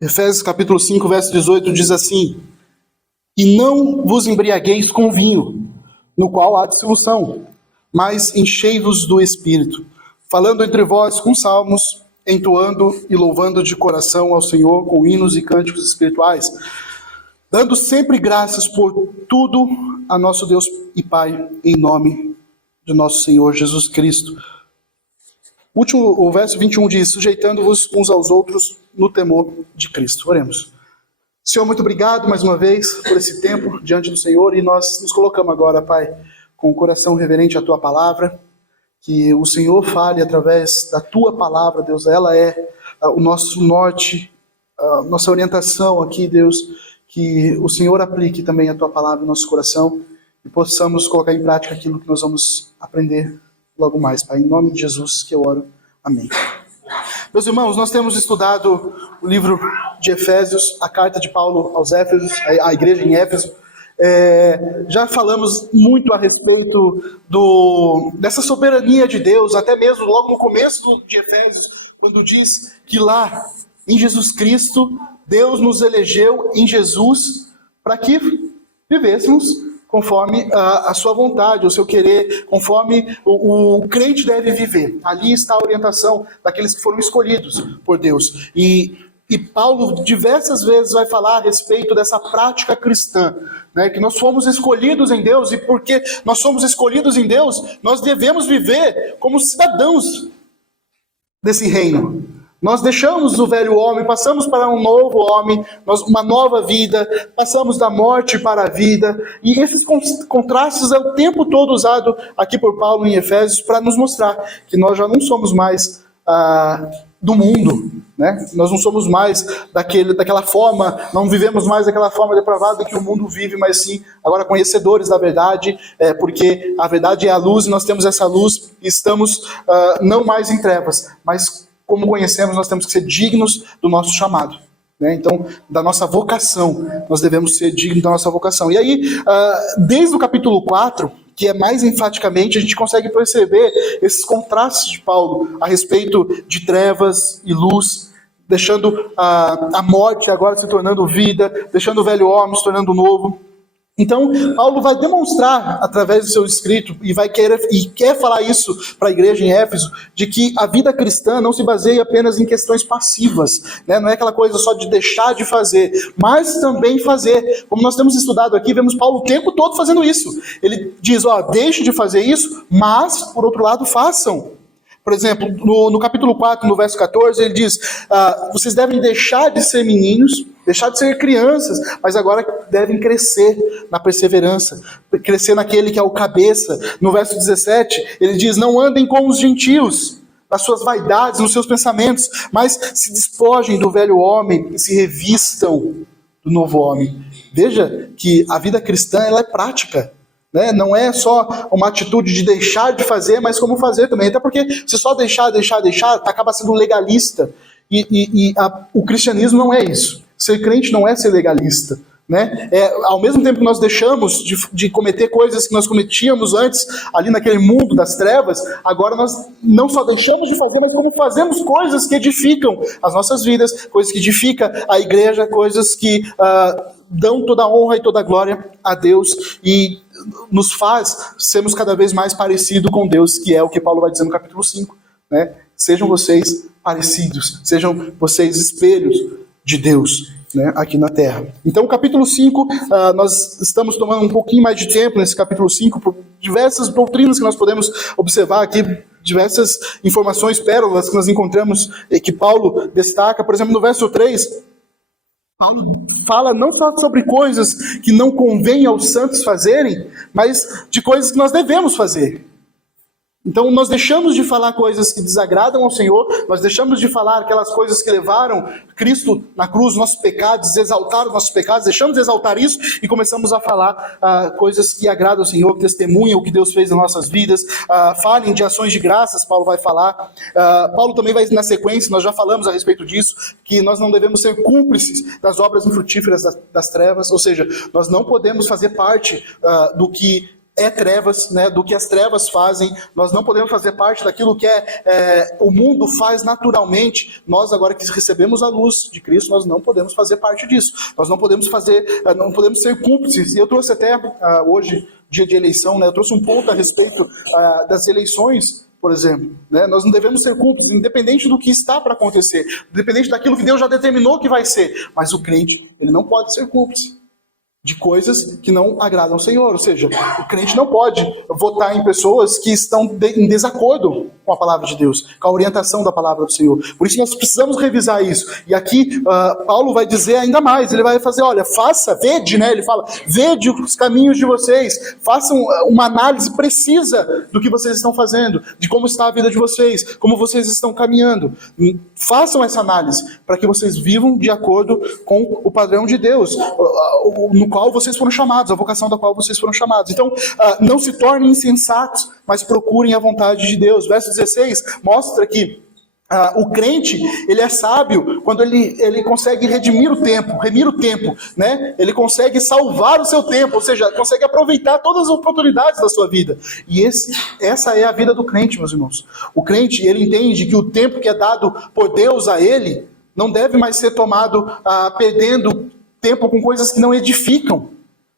Efésios capítulo 5, verso 18 diz assim: E não vos embriagueis com vinho, no qual há dissolução, mas enchei-vos do Espírito, falando entre vós com salmos, entoando e louvando de coração ao Senhor com hinos e cânticos espirituais, dando sempre graças por tudo a nosso Deus e Pai, em nome de nosso Senhor Jesus Cristo. O verso 21 diz: sujeitando-vos uns aos outros no temor de Cristo. Oremos. Senhor, muito obrigado mais uma vez por esse tempo diante do Senhor, e nós nos colocamos agora, Pai, com o coração reverente à Tua palavra, que o Senhor fale através da Tua palavra, Deus. Ela é o nosso norte, a nossa orientação aqui, Deus, que o Senhor aplique também a Tua palavra no nosso coração e possamos colocar em prática aquilo que nós vamos aprender logo mais, Pai. Em nome de Jesus que eu oro. Amém. Meus irmãos, nós temos estudado o livro de Efésios, a carta de Paulo aos Éfesos, à igreja em Éfeso. Já falamos muito a respeito dessa soberania de Deus, até mesmo logo no começo de Efésios, quando diz que lá, em Jesus Cristo, Deus nos elegeu em Jesus para que vivêssemos conforme a sua vontade, o seu querer, conforme o crente deve viver. Ali está a orientação daqueles que foram escolhidos por Deus. E Paulo diversas vezes vai falar a respeito dessa prática cristã, né? Que nós fomos escolhidos em Deus, e porque nós somos escolhidos em Deus, nós devemos viver como cidadãos desse reino. Nós deixamos o velho homem, passamos para um novo homem, uma nova vida, passamos da morte para a vida. E esses contrastes é o tempo todo usado aqui por Paulo em Efésios para nos mostrar que nós já não somos mais do mundo, né? Nós não somos mais daquela forma, não vivemos mais daquela forma depravada que o mundo vive, mas sim agora conhecedores da verdade, porque a verdade é a luz e nós temos essa luz e estamos não mais em trevas, mas como conhecemos, nós temos que ser dignos do nosso chamado, né? Então, da nossa vocação, nós devemos ser dignos da nossa vocação. E aí, desde o capítulo 4, que é mais enfaticamente, a gente consegue perceber esses contrastes de Paulo a respeito de trevas e luz, deixando a morte agora se tornando vida, deixando o velho homem se tornando novo. Então, Paulo vai demonstrar, através do seu escrito, e quer falar isso para a igreja em Éfeso, de que a vida cristã não se baseia apenas em questões passivas, né? Não é aquela coisa só de deixar de fazer, mas também fazer. Como nós temos estudado aqui, vemos Paulo o tempo todo fazendo isso. Ele diz, deixe de fazer isso, mas, por outro lado, façam. Por exemplo, no capítulo 4, no verso 14, ele diz, vocês devem deixar de ser meninos, deixar de ser crianças, mas agora devem crescer na perseverança, crescer naquele que é o cabeça. No verso 17, ele diz, não andem como os gentios, nas suas vaidades, nos seus pensamentos, mas se despojem do velho homem e se revistam do novo homem. Veja que a vida cristã ela é prática. Né? Não é só uma atitude de deixar de fazer, mas como fazer também. Até porque se só deixar, acaba sendo legalista. O cristianismo não é isso. Ser crente não é ser legalista. Né? Ao mesmo tempo que nós deixamos de cometer coisas que nós cometíamos antes, ali naquele mundo das trevas, agora nós não só deixamos de fazer, mas como fazemos coisas que edificam as nossas vidas, coisas que edificam a igreja, coisas que dão toda a honra e toda a glória a Deus e nos faz sermos cada vez mais parecidos com Deus, que é o que Paulo vai dizer no capítulo 5. Né? Sejam vocês parecidos, sejam vocês espelhos de Deus, né, aqui na Terra. Então, o capítulo 5, nós estamos tomando um pouquinho mais de tempo nesse capítulo 5, por diversas doutrinas que nós podemos observar aqui, diversas informações, pérolas que nós encontramos, que Paulo destaca. Por exemplo, no verso 3, Paulo fala não só sobre coisas que não convém aos santos fazerem, mas de coisas que nós devemos fazer. Então nós deixamos de falar coisas que desagradam ao Senhor, nós deixamos de falar aquelas coisas que levaram Cristo na cruz, nossos pecados, exaltaram nossos pecados, deixamos de exaltar isso e começamos a falar coisas que agradam ao Senhor, que testemunham o que Deus fez nas nossas vidas, falem de ações de graças, Paulo vai falar. Paulo também vai na sequência, nós já falamos a respeito disso, que nós não devemos ser cúmplices das obras infrutíferas das trevas, ou seja, nós não podemos fazer parte do que é trevas, né, do que as trevas fazem. Nós não podemos fazer parte daquilo que o mundo faz naturalmente. Nós, agora que recebemos a luz de Cristo, nós não podemos fazer parte disso. Nós não podemos não podemos ser cúmplices. E eu trouxe até hoje, dia de eleição, né, eu trouxe um ponto a respeito das eleições, por exemplo, né? Nós não devemos ser cúmplices, independente do que está para acontecer, independente daquilo que Deus já determinou que vai ser. Mas o crente, ele não pode ser cúmplice de coisas que não agradam ao Senhor. Ou seja, o crente não pode votar em pessoas que estão em desacordo com a palavra de Deus, com a orientação da palavra do Senhor. Por isso nós precisamos revisar isso. E aqui Paulo vai dizer ainda mais, ele vai fazer, olha, vede, né? Ele fala, vede os caminhos de vocês, façam uma análise precisa do que vocês estão fazendo, de como está a vida de vocês, como vocês estão caminhando. Façam essa análise, para que vocês vivam de acordo com o padrão de Deus, no qual vocês foram chamados, a vocação da qual vocês foram chamados. Então, não se tornem insensatos, mas procurem a vontade de Deus. Verso 16 mostra que o crente, ele é sábio quando ele consegue remir o tempo, né? Ele consegue salvar o seu tempo, ou seja, consegue aproveitar todas as oportunidades da sua vida. E essa é a vida do crente, meus irmãos. O crente, ele entende que o tempo que é dado por Deus a ele não deve mais ser tomado perdendo tempo com coisas que não edificam,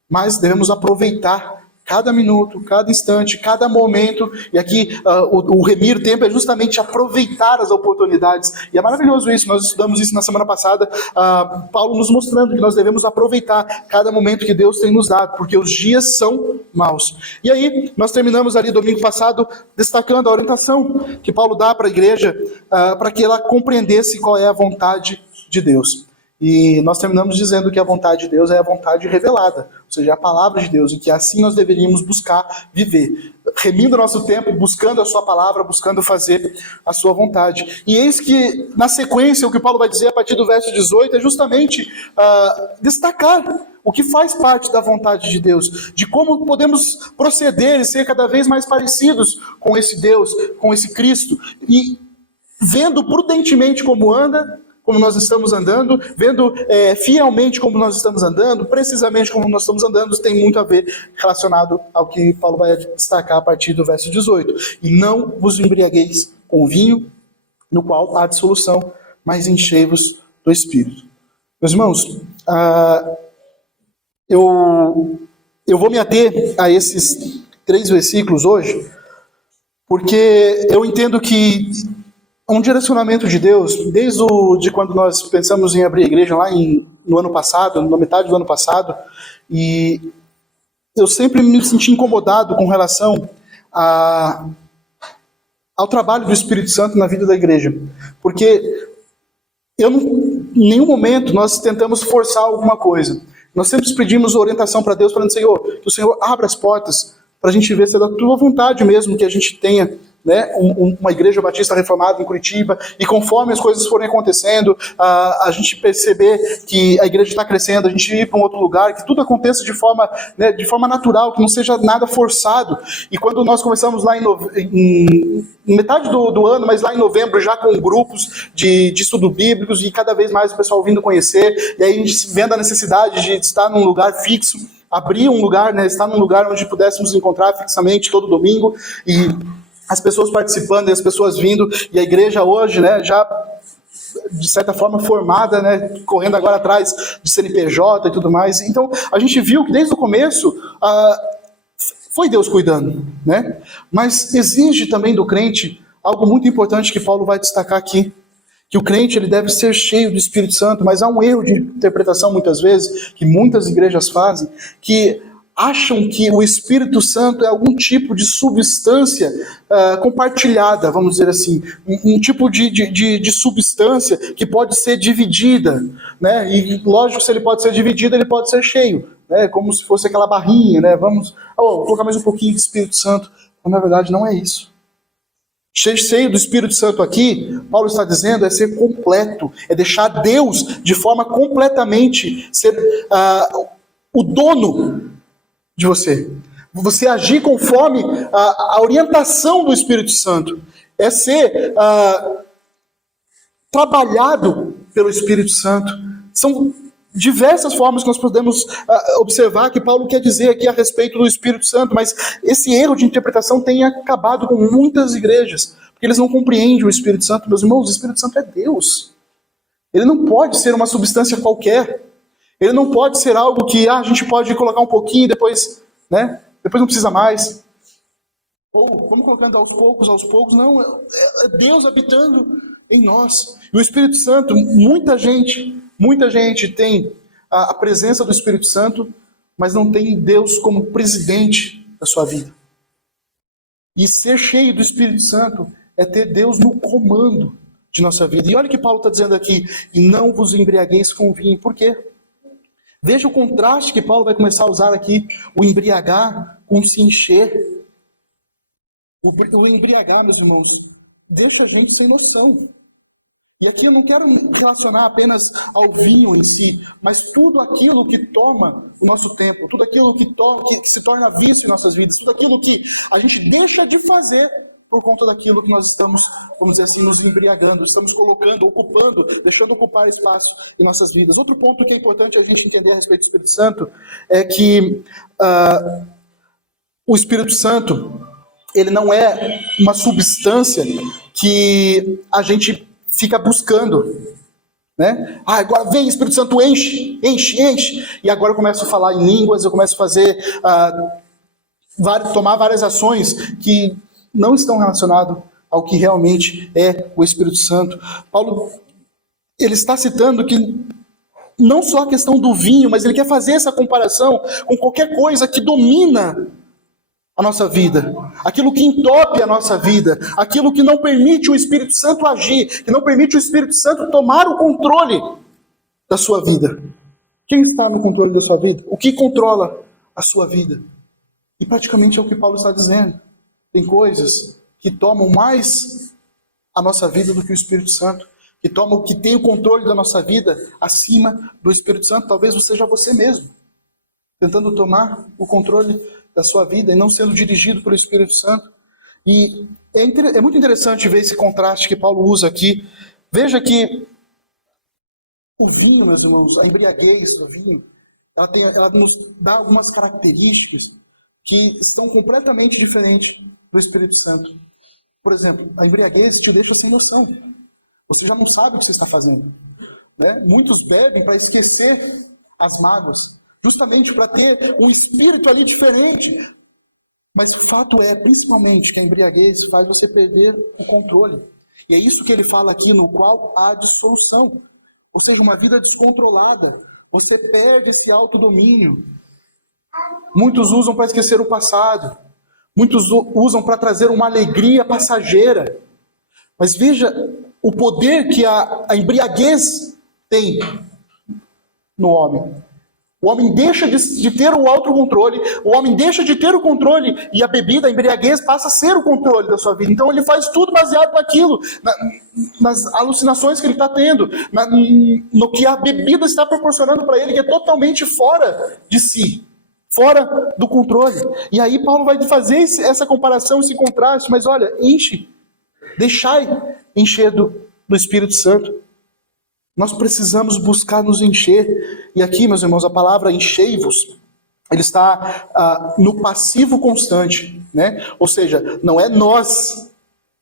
mas devemos aproveitar cada minuto, cada instante, cada momento. E aqui o remir o tempo é justamente aproveitar as oportunidades. E é maravilhoso isso, nós estudamos isso na semana passada, Paulo nos mostrando que nós devemos aproveitar cada momento que Deus tem nos dado, porque os dias são maus. E aí, nós terminamos ali domingo passado destacando a orientação que Paulo dá para a igreja, para que ela compreendesse qual é a vontade de Deus. E nós terminamos dizendo que a vontade de Deus é a vontade revelada, ou seja, a palavra de Deus, e que assim nós deveríamos buscar viver, remindo o nosso tempo, buscando a sua palavra, buscando fazer a sua vontade. E eis que, na sequência, o que Paulo vai dizer a partir do verso 18 é justamente destacar o que faz parte da vontade de Deus, de como podemos proceder e ser cada vez mais parecidos com esse Deus, com esse Cristo, e vendo prudentemente como anda, como nós estamos andando, vendo fielmente como nós estamos andando, precisamente como nós estamos andando, tem muito a ver relacionado ao que Paulo vai destacar a partir do verso 18. E não vos embriagueis com vinho, no qual há dissolução, mas enchei-vos do Espírito. Meus irmãos, eu vou me ater a esses 3 versículos hoje, porque eu entendo que um direcionamento de Deus, desde quando nós pensamos em abrir a igreja lá no ano passado, na metade do ano passado, e eu sempre me senti incomodado com relação ao trabalho do Espírito Santo na vida da igreja, porque em nenhum momento nós tentamos forçar alguma coisa. Nós sempre pedimos orientação para Deus, falando, Senhor, que o Senhor abra as portas para a gente ver se é da tua vontade mesmo que a gente tenha, né, uma igreja batista reformada em Curitiba, e conforme as coisas forem acontecendo, a gente perceber que a igreja está crescendo, a gente ir para um outro lugar, que tudo aconteça de forma natural, que não seja nada forçado. E quando nós começamos lá em metade do ano, mas lá em novembro, já com grupos de estudo bíblicos, e cada vez mais o pessoal vindo conhecer, e aí a gente vendo a necessidade de estar num lugar fixo, abrir um lugar, né, estar num lugar onde pudéssemos encontrar fixamente todo domingo, e as pessoas participando, e as pessoas vindo, e a igreja hoje, né, já de certa forma formada, né, correndo agora atrás de CNPJ e tudo mais. Então, a gente viu que desde o começo foi Deus cuidando, né? Mas exige também do crente algo muito importante que Paulo vai destacar aqui, que o crente ele deve ser cheio do Espírito Santo, mas há um erro de interpretação muitas vezes, que muitas igrejas fazem, que acham que o Espírito Santo é algum tipo de substância compartilhada, vamos dizer assim, um tipo de substância que pode ser dividida, né? E lógico, se ele pode ser dividido, ele pode ser cheio, né? Como se fosse aquela barrinha, né? Vou colocar mais um pouquinho de Espírito Santo, mas na verdade não é isso. Cheio do Espírito Santo aqui, Paulo está dizendo, é ser completo, é deixar Deus de forma completamente ser o dono de você. Você agir conforme a orientação do Espírito Santo. É ser trabalhado pelo Espírito Santo. São diversas formas que nós podemos observar que Paulo quer dizer aqui a respeito do Espírito Santo, mas esse erro de interpretação tem acabado com muitas igrejas, porque eles não compreendem o Espírito Santo. Meus irmãos, o Espírito Santo é Deus. Ele não pode ser uma substância qualquer. Ele não pode ser algo que a gente pode colocar um pouquinho e depois, né? Depois não precisa mais. Ou vamos colocando aos poucos. Não, é Deus habitando em nós. E o Espírito Santo, muita gente tem a presença do Espírito Santo, mas não tem Deus como presidente da sua vida. E ser cheio do Espírito Santo é ter Deus no comando de nossa vida. E olha o que Paulo está dizendo aqui: e não vos embriagueis com vinho. Por quê? Veja o contraste que Paulo vai começar a usar aqui: o embriagar com se encher. O embriagar, meus irmãos, deixa a gente sem noção. E aqui eu não quero relacionar apenas ao vinho em si, mas tudo aquilo que toma o nosso tempo, tudo aquilo que se torna vício em nossas vidas, tudo aquilo que a gente deixa de fazer por conta daquilo que nós estamos, vamos dizer assim, nos embriagando, estamos colocando, ocupando, deixando ocupar espaço em nossas vidas. Outro ponto que é importante a gente entender a respeito do Espírito Santo é que o Espírito Santo, ele não é uma substância que a gente fica buscando, né? Agora vem, Espírito Santo, enche, e agora eu começo a falar em línguas, eu começo a fazer, tomar várias ações que não estão relacionadas ao que realmente é o Espírito Santo. Paulo, ele está citando que não só a questão do vinho, mas ele quer fazer essa comparação com qualquer coisa que domina a nossa vida, aquilo que entope a nossa vida, aquilo que não permite o Espírito Santo agir, que não permite o Espírito Santo tomar o controle da sua vida. Quem está no controle da sua vida? O que controla a sua vida? E praticamente é o que Paulo está dizendo. Tem coisas que tomam mais a nossa vida do que o Espírito Santo, que tem o controle da nossa vida acima do Espírito Santo. Talvez seja você mesmo, tentando tomar o controle da sua vida e não sendo dirigido pelo Espírito Santo. E é muito interessante ver esse contraste que Paulo usa aqui. Veja que o vinho, meus irmãos, a embriaguez do vinho, ela nos dá algumas características que estão completamente diferentes do Espírito Santo. Por exemplo, a embriaguez te deixa sem noção. Você já não sabe o que você está fazendo, né? Muitos bebem para esquecer as mágoas, justamente para ter um espírito ali diferente. Mas o fato é, principalmente, que a embriaguez faz você perder o controle. E é isso que ele fala aqui, no qual há dissolução. Ou seja, uma vida descontrolada. Você perde esse autodomínio. Muitos usam para esquecer o passado. Muitos usam para trazer uma alegria passageira. Mas veja o poder que a embriaguez tem no homem. O homem deixa de ter o autocontrole, o homem deixa de ter o controle, e a bebida, a embriaguez, passa a ser o controle da sua vida. Então ele faz tudo baseado naquilo, nas alucinações que ele está tendo, no que a bebida está proporcionando para ele, que é totalmente fora de si, fora do controle. E aí Paulo vai fazer essa comparação, esse contraste, mas olha, deixai encher do Espírito Santo. Nós precisamos buscar nos encher. E aqui, meus irmãos, a palavra enchei-vos, ele está no passivo constante, né? Ou seja, não é nós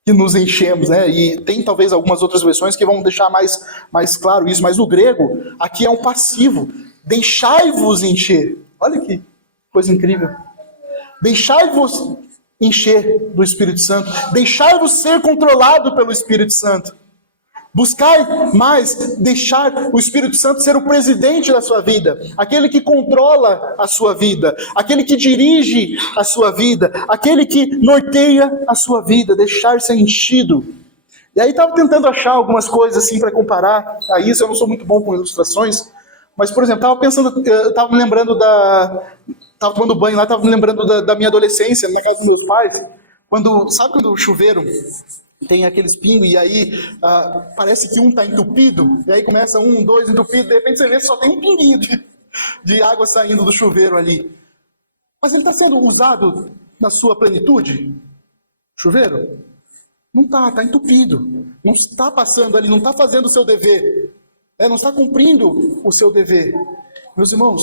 que nos enchemos, né? E tem talvez algumas outras versões que vão deixar mais claro isso, mas no grego, aqui é um passivo. Deixai-vos encher. Olha que coisa incrível. Deixai-vos encher do Espírito Santo. Deixai-vos ser controlado pelo Espírito Santo. Buscai mais deixar o Espírito Santo ser o presidente da sua vida, aquele que controla a sua vida, aquele que dirige a sua vida, aquele que norteia a sua vida, deixar ser enchido. E aí estava tentando achar algumas coisas assim para comparar a isso. Eu não sou muito bom com ilustrações, mas, por exemplo, estava me lembrando estava tomando banho lá, estava me lembrando da minha adolescência, na casa do meu pai, sabe quando o chuveiro tem aqueles pingos, e aí parece que um está entupido, e aí começa 1, 2 entupido, de repente você vê que só tem um pinguinho de água saindo do chuveiro ali. Mas ele está sendo usado na sua plenitude? Chuveiro? Não está entupido. Não está passando ali, não está fazendo o seu dever. Não está cumprindo o seu dever. Meus irmãos,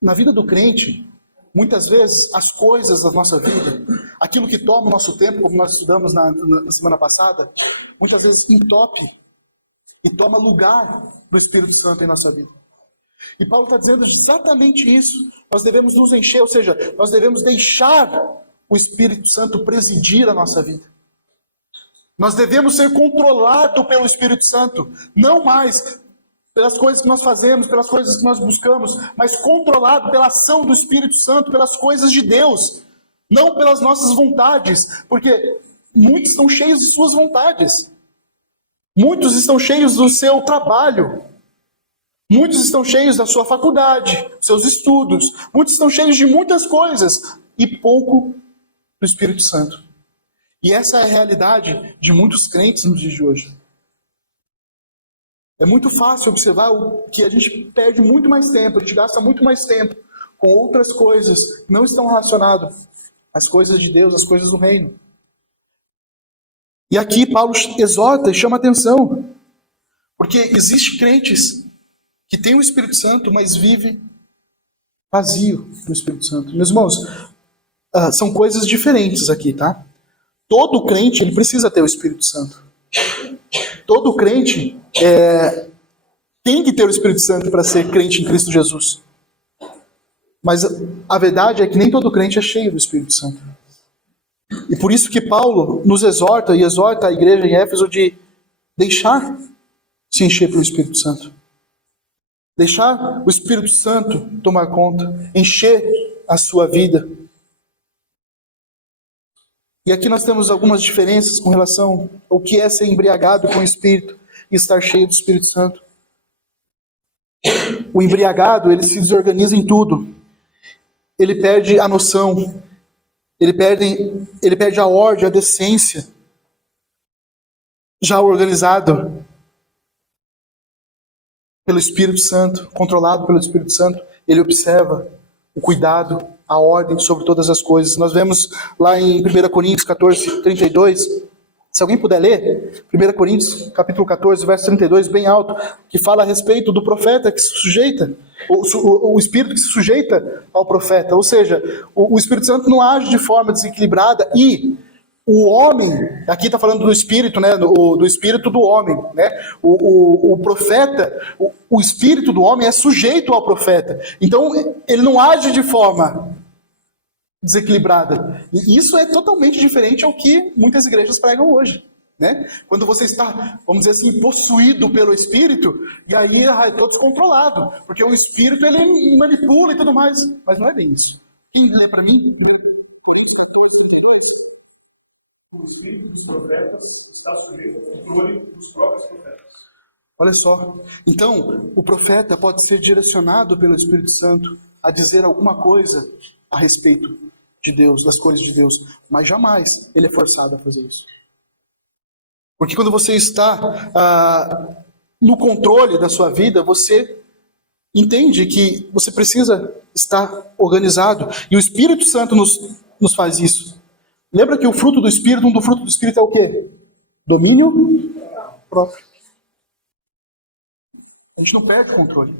na vida do crente, muitas vezes as coisas da nossa vida, aquilo que toma o nosso tempo, como nós estudamos na semana passada, muitas vezes entope e toma lugar do Espírito Santo em nossa vida. E Paulo está dizendo exatamente isso. Nós devemos nos encher, ou seja, nós devemos deixar o Espírito Santo presidir a nossa vida. Nós devemos ser controlados pelo Espírito Santo, não mais pelas coisas que nós fazemos, pelas coisas que nós buscamos, mas controlado pela ação do Espírito Santo, pelas coisas de Deus, não pelas nossas vontades, porque muitos estão cheios de suas vontades, muitos estão cheios do seu trabalho, muitos estão cheios da sua faculdade, seus estudos, muitos estão cheios de muitas coisas e pouco do Espírito Santo. E essa é a realidade de muitos crentes nos dias de hoje. É muito fácil observar que a gente perde muito mais tempo, a gente gasta muito mais tempo com outras coisas que não estão relacionadas às coisas de Deus, às coisas do reino. E aqui Paulo exorta e chama atenção, porque existem crentes que têm o Espírito Santo, mas vivem vazio do Espírito Santo. Meus irmãos, são coisas diferentes aqui, tá? Todo crente ele precisa ter o Espírito Santo. Todo crente tem que ter o Espírito Santo para ser crente em Cristo Jesus. Mas a verdade é que nem todo crente é cheio do Espírito Santo. E por isso que Paulo nos exorta e exorta a igreja em Éfeso de deixar se encher pelo Espírito Santo. Deixar o Espírito Santo tomar conta, encher a sua vida. E aqui nós temos algumas diferenças com relação ao que é ser embriagado com o Espírito e estar cheio do Espírito Santo. O embriagado, ele se desorganiza em tudo. Ele perde a noção. Ele perde a ordem, a decência. Já o organizado pelo Espírito Santo, controlado pelo Espírito Santo, ele observa o cuidado, a ordem sobre todas as coisas. Nós vemos lá em 1 Coríntios 14, 32, se alguém puder ler, 1 Coríntios capítulo 14, verso 32, bem alto, que fala a respeito do profeta que se sujeita, o Espírito que se sujeita ao profeta, ou seja, o Espírito Santo não age de forma desequilibrada e o homem, aqui está falando do Espírito, né, do Espírito do homem, né, o profeta, o Espírito do homem é sujeito ao profeta, então ele não age de forma desequilibrada. E isso é totalmente diferente ao que muitas igrejas pregam hoje, né? Quando você está, vamos dizer assim, possuído pelo Espírito, e aí é todo descontrolado, porque o Espírito ele manipula e tudo mais, mas não é bem isso. Quem lê para mim? O Espírito dos profetas está sujeito ao controle dos próprios profetas. Olha só, então o profeta pode ser direcionado pelo Espírito Santo a dizer alguma coisa a respeito de Deus, das coisas de Deus, mas jamais ele é forçado a fazer isso. Porque quando você está no controle da sua vida, você entende que você precisa estar organizado, e o Espírito Santo nos faz isso. Lembra que o fruto do Espírito, um do fruto do Espírito é o quê? Domínio próprio. A gente não perde o controle.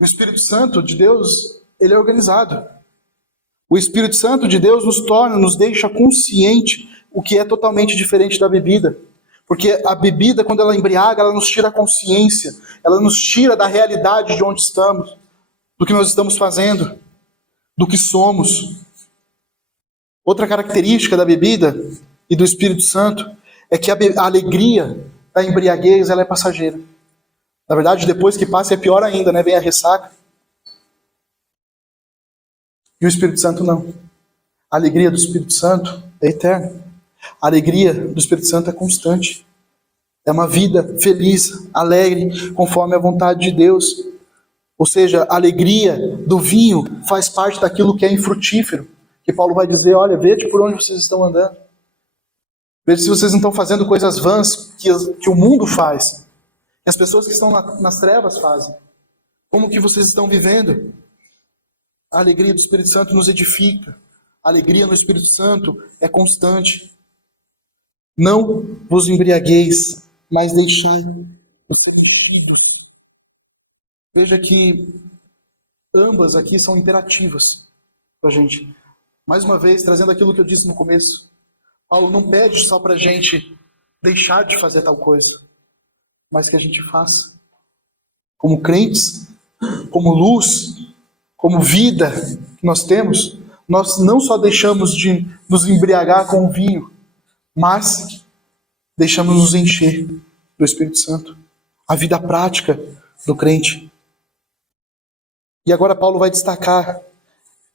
O Espírito Santo de Deus, ele é organizado. O Espírito Santo de Deus nos deixa consciente, o que é totalmente diferente da bebida. Porque a bebida, quando ela embriaga, ela nos tira a consciência, ela nos tira da realidade de onde estamos, do que nós estamos fazendo, do que somos. Outra característica da bebida e do Espírito Santo é que a alegria da embriaguez ela é passageira. Na verdade, depois que passa é pior ainda, né? Vem a ressaca. E o Espírito Santo não. A alegria do Espírito Santo é eterna. A alegria do Espírito Santo é constante. É uma vida feliz, alegre, conforme a vontade de Deus. Ou seja, a alegria do vinho faz parte daquilo que é infrutífero. Que Paulo vai dizer, olha, veja por onde vocês estão andando. Veja se vocês não estão fazendo coisas vãs que o mundo faz. Que as pessoas que estão nas trevas fazem. Como que vocês estão vivendo? A alegria do Espírito Santo nos edifica. A alegria no Espírito Santo é constante. Não vos embriagueis, mas deixai os ser enchidos Veja que ambas aqui são imperativas para a gente. Mais uma vez, trazendo aquilo que eu disse no começo. Paulo não pede só para a gente deixar de fazer tal coisa, mas que a gente faça. Como crentes, como luz, como vida que nós temos, nós não só deixamos de nos embriagar com o vinho, mas deixamos nos encher do Espírito Santo. A vida prática do crente. E agora Paulo vai destacar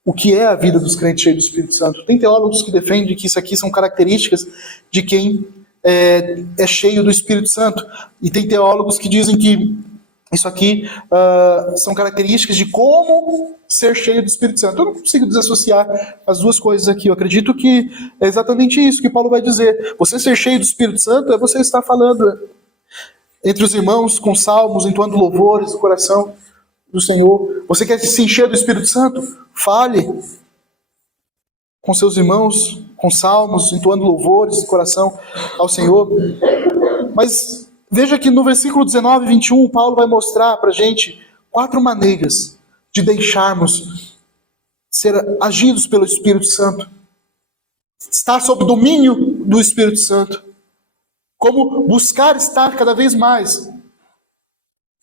o que é a vida dos crentes cheios do Espírito Santo. Tem teólogos que defendem que isso aqui são características de quem é cheio do Espírito Santo. E tem teólogos que dizem que isso aqui são características de como ser cheio do Espírito Santo. Eu não consigo desassociar as duas coisas aqui. Eu acredito que é exatamente isso que Paulo vai dizer. Você ser cheio do Espírito Santo é você estar falando entre os irmãos com salmos, entoando louvores do coração do Senhor. Você quer se encher do Espírito Santo? Fale com seus irmãos, com salmos, entoando louvores do coração ao Senhor. Mas veja que no versículo 19 e 21, Paulo vai mostrar para a gente 4 maneiras de deixarmos ser agidos pelo Espírito Santo. Estar sob domínio do Espírito Santo. Como buscar estar cada vez mais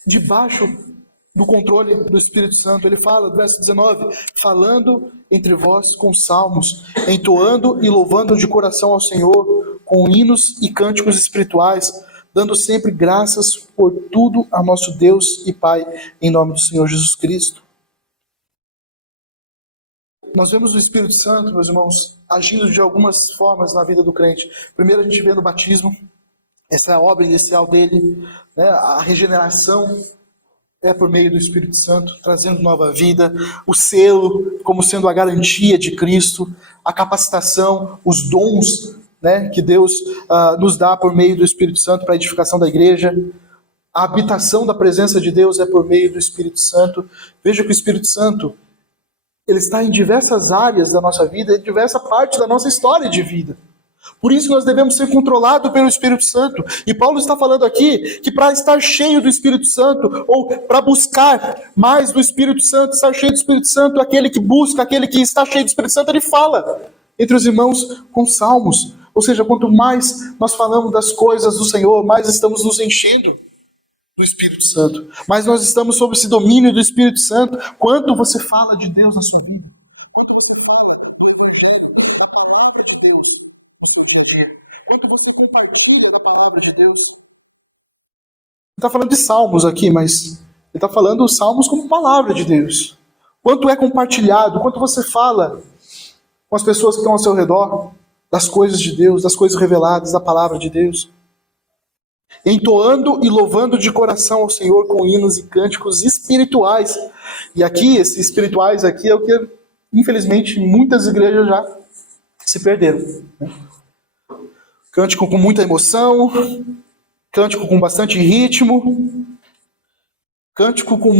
debaixo do controle do Espírito Santo. Ele fala, no verso 19, falando entre vós com salmos, entoando e louvando de coração ao Senhor, com hinos e cânticos espirituais, dando sempre graças por tudo a nosso Deus e Pai, em nome do Senhor Jesus Cristo. Nós vemos o Espírito Santo, meus irmãos, agindo de algumas formas na vida do crente. Primeiro a gente vê no batismo, essa é a obra inicial dele, né? A regeneração é por meio do Espírito Santo, trazendo nova vida, o selo como sendo a garantia de Cristo, a capacitação, os dons, né, que Deus nos dá por meio do Espírito Santo para a edificação da igreja, a habitação da presença de Deus é por meio do Espírito Santo. Veja que o Espírito Santo ele está em diversas áreas da nossa vida, em diversas partes da nossa história de vida. Por isso nós devemos ser controlados pelo Espírito Santo. E Paulo está falando aqui que para estar cheio do Espírito Santo, ou para buscar mais do Espírito Santo, estar cheio do Espírito Santo, aquele que busca, aquele que está cheio do Espírito Santo, ele fala entre os irmãos com salmos. Ou seja, quanto mais nós falamos das coisas do Senhor, mais estamos nos enchendo do Espírito Santo. Mais nós estamos sob esse domínio do Espírito Santo. Quanto você fala de Deus na sua vida? Quanto você compartilha da palavra de Deus? Ele está falando de salmos aqui, mas ele está falando os salmos como palavra de Deus. Quanto é compartilhado, quanto você fala com as pessoas que estão ao seu redor, das coisas de Deus, das coisas reveladas, da palavra de Deus. Entoando e louvando de coração ao Senhor com hinos e cânticos espirituais. E aqui, esses espirituais aqui é o que, infelizmente, muitas igrejas já se perderam, né? Cântico com muita emoção, cântico com bastante ritmo, cântico com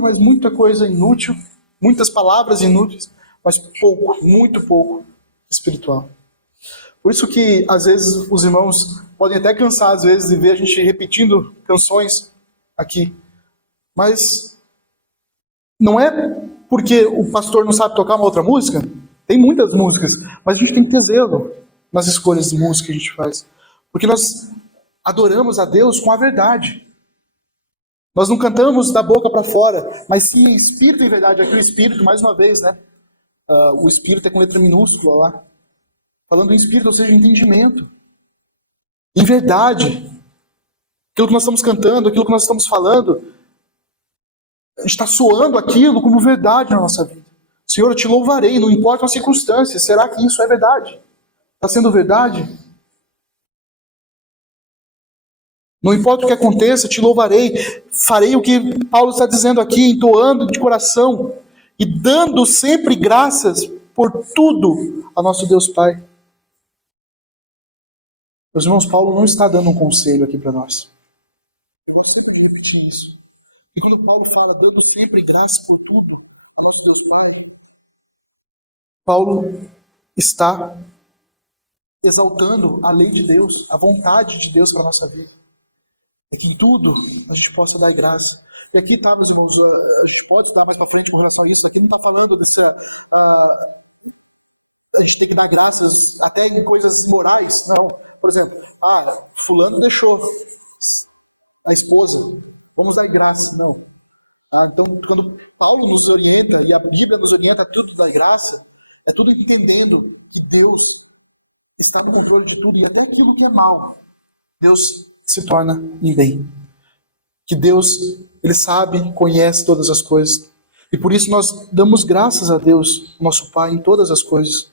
mas muita coisa inútil, muitas palavras inúteis, mas pouco, muito pouco espiritual. Por isso que, às vezes, os irmãos podem até cansar, às vezes, de ver a gente repetindo canções aqui. Mas não é porque o pastor não sabe tocar uma outra música. Tem muitas músicas, mas a gente tem que ter zelo nas escolhas de música que a gente faz. Porque nós adoramos a Deus com a verdade. Nós não cantamos da boca para fora, mas sim em espírito e verdade. Aqui o espírito, mais uma vez, né? O espírito é com letra minúscula lá. Falando em espírito, ou seja, em entendimento. Em verdade. Aquilo que nós estamos cantando, aquilo que nós estamos falando, a gente está soando aquilo como verdade na nossa vida. Senhor, eu te louvarei, não importa as circunstâncias. Será que isso é verdade? Está sendo verdade? Não importa o que aconteça, te louvarei. Farei o que Paulo está dizendo aqui, entoando de coração e dando sempre graças por tudo a nosso Deus Pai. Meus irmãos, Paulo não está dando um conselho aqui para nós. Deus está dizendo isso. E quando Paulo fala, dando sempre graça por tudo a nosso Deus Pai, Paulo está exaltando a lei de Deus, a vontade de Deus para a nossa vida. É que em tudo a gente possa dar graça. E aqui tá, meus irmãos, a gente pode estudar mais para frente com relação a isso. Aqui não está falando dessa. A gente tem que dar graças até em coisas morais. Não. Por exemplo, fulano deixou a esposa. Vamos dar graças. Não. Então, quando Paulo nos orienta, e a Bíblia nos orienta a tudo da graça, é tudo entendendo que Deus está no controle de tudo, e até aquilo que é mal, Deus se torna em bem. Que Deus, Ele sabe, conhece todas as coisas. E por isso nós damos graças a Deus, nosso Pai, em todas as coisas.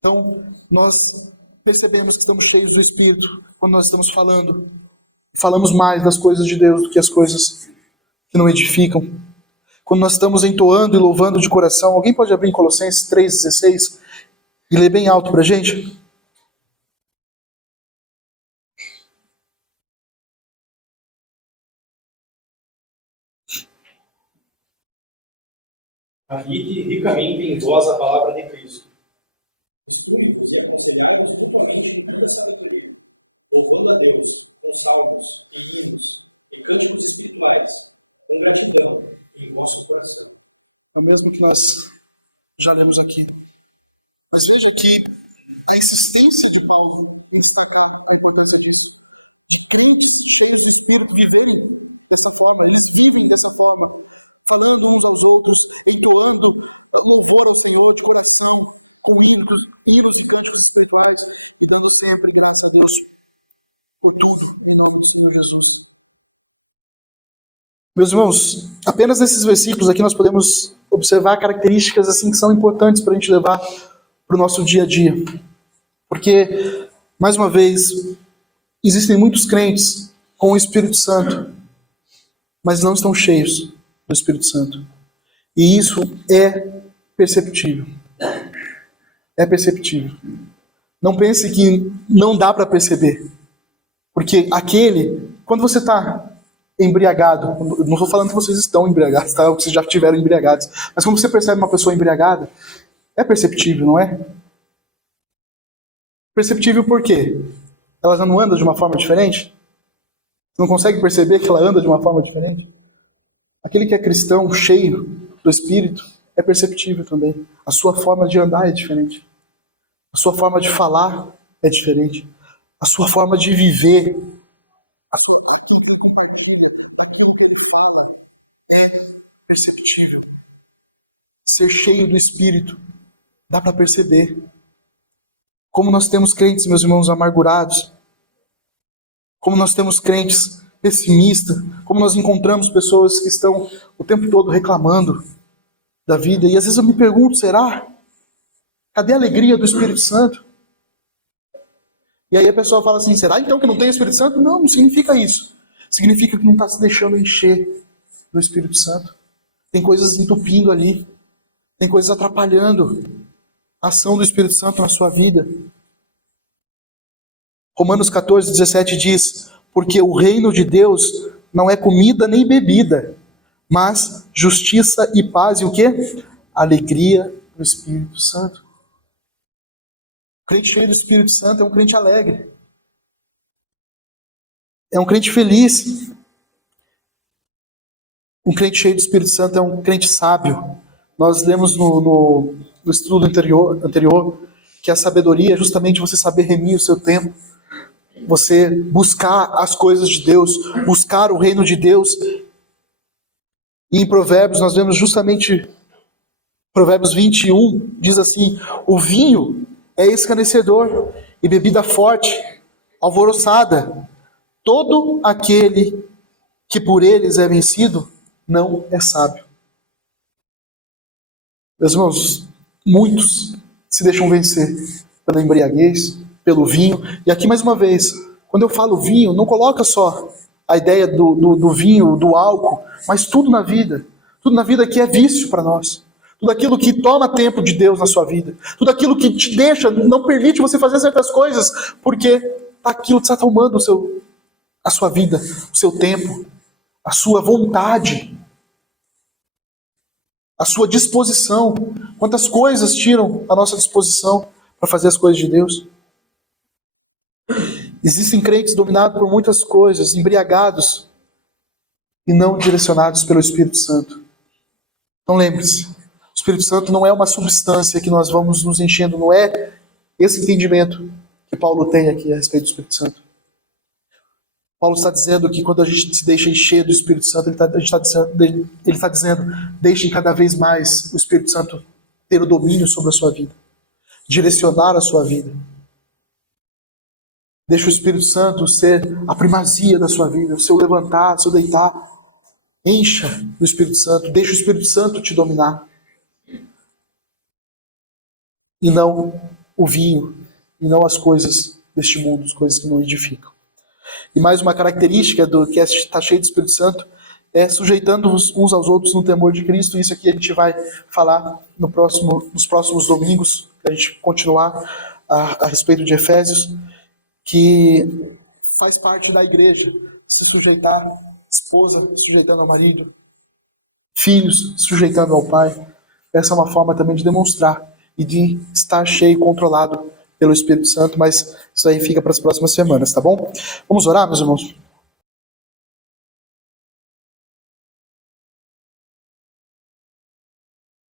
Então, nós percebemos que estamos cheios do Espírito quando nós estamos falando. Falamos mais das coisas de Deus do que as coisas que não edificam. Quando nós estamos entoando e louvando de coração. Alguém pode abrir em Colossenses 3,16 e ler bem alto para a gente? Habite ricamente em vós a palavra de Cristo. Louvando a Deus, com salmos, hinos, e cânticos espirituais, com gratidão em vosso coração. É o mesmo que nós já lemos aqui. Mas veja que a insistência de Paulo em destacar a importância disso. De crentes cheios de Espírito vivendo dessa forma, eles vivem dessa forma, falando uns aos outros, entoando louvor ao Senhor de coração, com hinos e cânticos espirituais, e dando sempre graças a Deus por tudo, em nome do Senhor Jesus. Meus irmãos, apenas nesses versículos aqui nós podemos observar características assim que são importantes para a gente levar para o nosso dia a dia. Porque, mais uma vez, existem muitos crentes com o Espírito Santo, mas não estão cheios do Espírito Santo. E isso é perceptível. É perceptível. Não pense que não dá para perceber. Porque quando você está embriagado, não estou falando que vocês estão embriagados, tá? Ou que vocês já estiveram embriagados, mas quando você percebe uma pessoa embriagada, é perceptível, não é? Perceptível por quê? Ela não anda de uma forma diferente? Você não consegue perceber que ela anda de uma forma diferente? Aquele que é cristão, cheio do Espírito, é perceptível também. A sua forma de andar é diferente. A sua forma de falar é diferente. A sua forma de viver é perceptível. Ser cheio do Espírito, dá para perceber. Como nós temos crentes, meus irmãos, amargurados. Como nós temos crentes pessimistas. Como nós encontramos pessoas que estão o tempo todo reclamando da vida. E às vezes eu me pergunto, será? Cadê a alegria do Espírito Santo? E aí a pessoa fala assim, será então que não tem Espírito Santo? Não, não significa isso. Significa que não está se deixando encher do Espírito Santo. Tem coisas entupindo ali. Tem coisas atrapalhando a ação do Espírito Santo na sua vida. Romanos 14:17 diz, porque o reino de Deus não é comida nem bebida, mas justiça e paz e o quê? Alegria do Espírito Santo. O crente cheio do Espírito Santo é um crente alegre. É um crente feliz. Um crente cheio do Espírito Santo é um crente sábio. Nós lemos no estudo anterior que a sabedoria é justamente você saber remir o seu tempo. Você buscar as coisas de Deus, buscar o reino de Deus. E em Provérbios nós vemos justamente, Provérbios 21 diz assim, o vinho é escarnecedor e bebida forte, alvoroçada. Todo aquele que por eles é vencido não é sábio. Meus irmãos, muitos se deixam vencer pela embriaguez, pelo vinho. E aqui mais uma vez, quando eu falo vinho, não coloca só a ideia do vinho, do álcool, mas tudo na vida. Tudo na vida que é vício para nós. Tudo aquilo que toma tempo de Deus na sua vida. Tudo aquilo que te deixa, não permite você fazer certas coisas, porque aquilo está tomando a sua vida, o seu tempo, a sua vontade, a sua disposição. Quantas coisas tiram a nossa disposição para fazer as coisas de Deus? Existem crentes dominados por muitas coisas, embriagados e não direcionados pelo Espírito Santo. Então lembre-se, o Espírito Santo não é uma substância que nós vamos nos enchendo, não é esse entendimento que Paulo tem aqui a respeito do Espírito Santo. Paulo está dizendo que quando a gente se deixa encher do Espírito Santo, ele está dizendo, deixem cada vez mais o Espírito Santo ter o domínio sobre a sua vida, direcionar a sua vida. Deixa o Espírito Santo ser a primazia da sua vida, o seu levantar, o seu deitar. Encha do Espírito Santo, deixa o Espírito Santo te dominar. E não o vinho, e não as coisas deste mundo, as coisas que não edificam. E mais uma característica do que está cheio do Espírito Santo é sujeitando-vos uns aos outros no temor de Cristo. Isso aqui a gente vai falar nos próximos domingos, que a gente continuar a respeito de Efésios, que faz parte da igreja se sujeitar, esposa sujeitando ao marido, filhos sujeitando ao pai. Essa é uma forma também de demonstrar e de estar cheio e controlado pelo Espírito Santo, mas isso aí fica para as próximas semanas, tá bom? Vamos orar, meus irmãos?